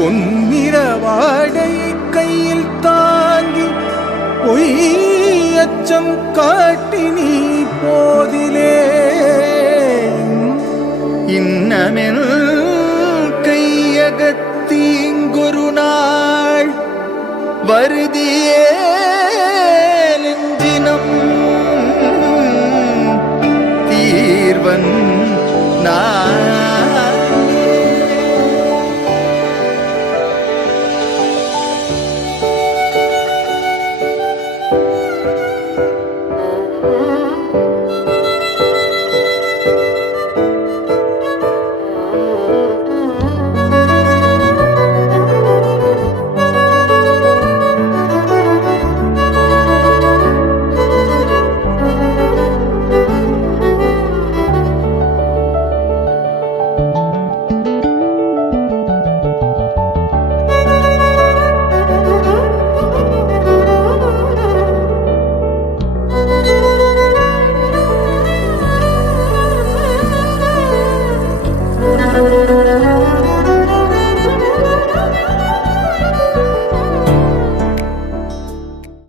பொன்னிற வாடை கையில் தாங்கி பொய் அச்சம் காட்டி நீ போதிலே இன்னமெல் கையகத்தீங்கொரு நாள் வருதியே நெஞ்சினம் தீர்வன் நான்